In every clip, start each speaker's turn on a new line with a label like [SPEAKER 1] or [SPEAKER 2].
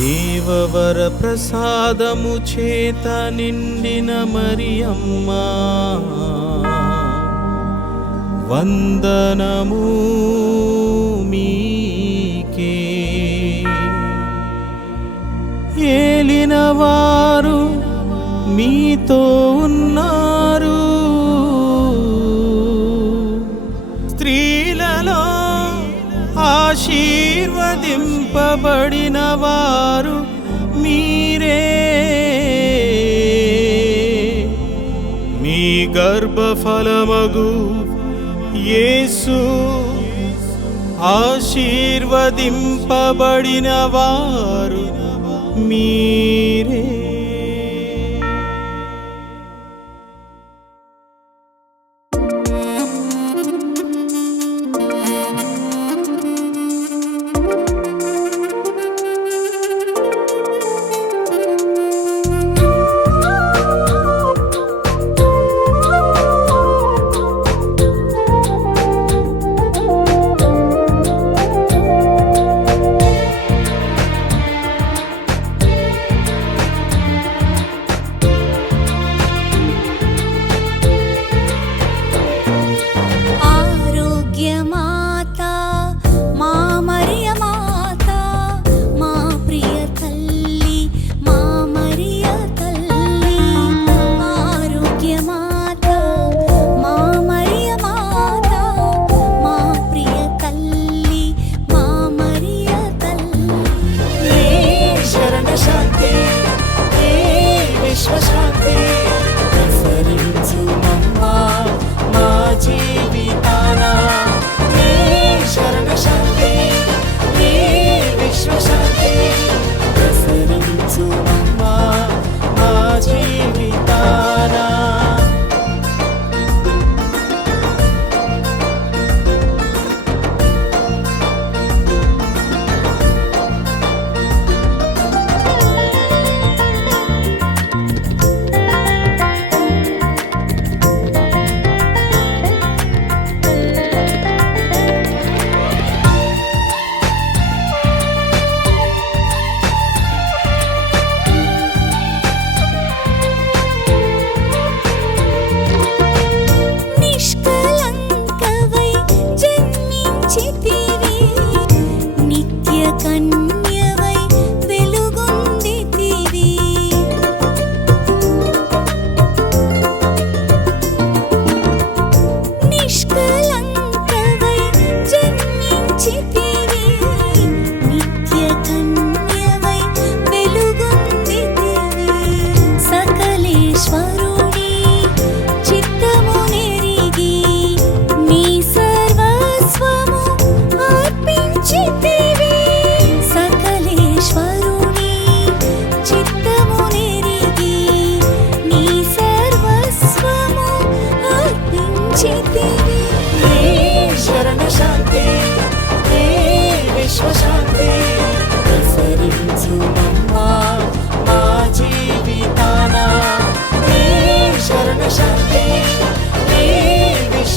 [SPEAKER 1] దేవర ప్రసాదము చేత నిండిన మరియమ్మా. వందనము మీకే. ఏలినవారు మీతో ఉన్నారు. స్త్రీలలో ఆశీర్వదింపబడి గర్భఫలమగు యేసు ఆశీర్వదింపబడిన వారు
[SPEAKER 2] మీ
[SPEAKER 1] treasure me.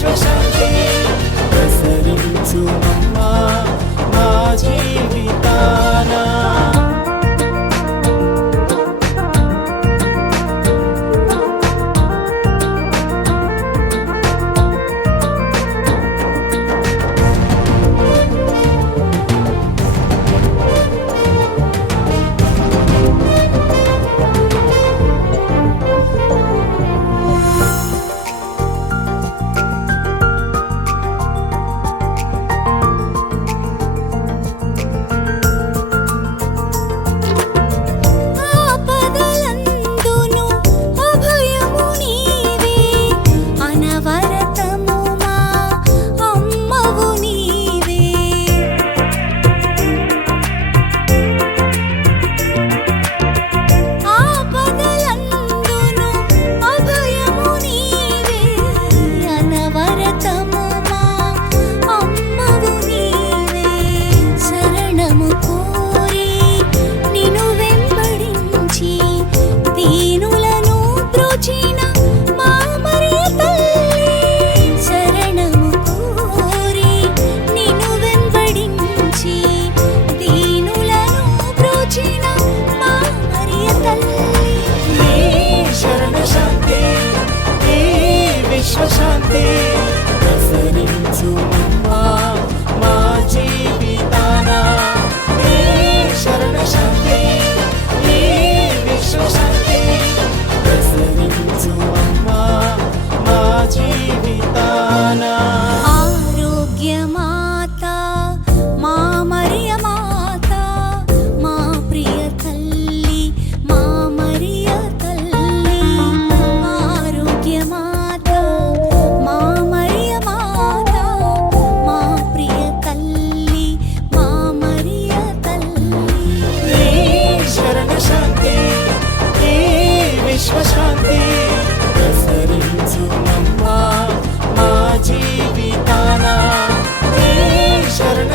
[SPEAKER 1] Christmas.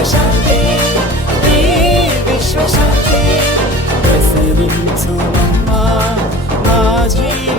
[SPEAKER 1] విశ్వశాంతి నీ విశ్వశాంతి. ప్రసరించుమమ్మా నా జీవితం.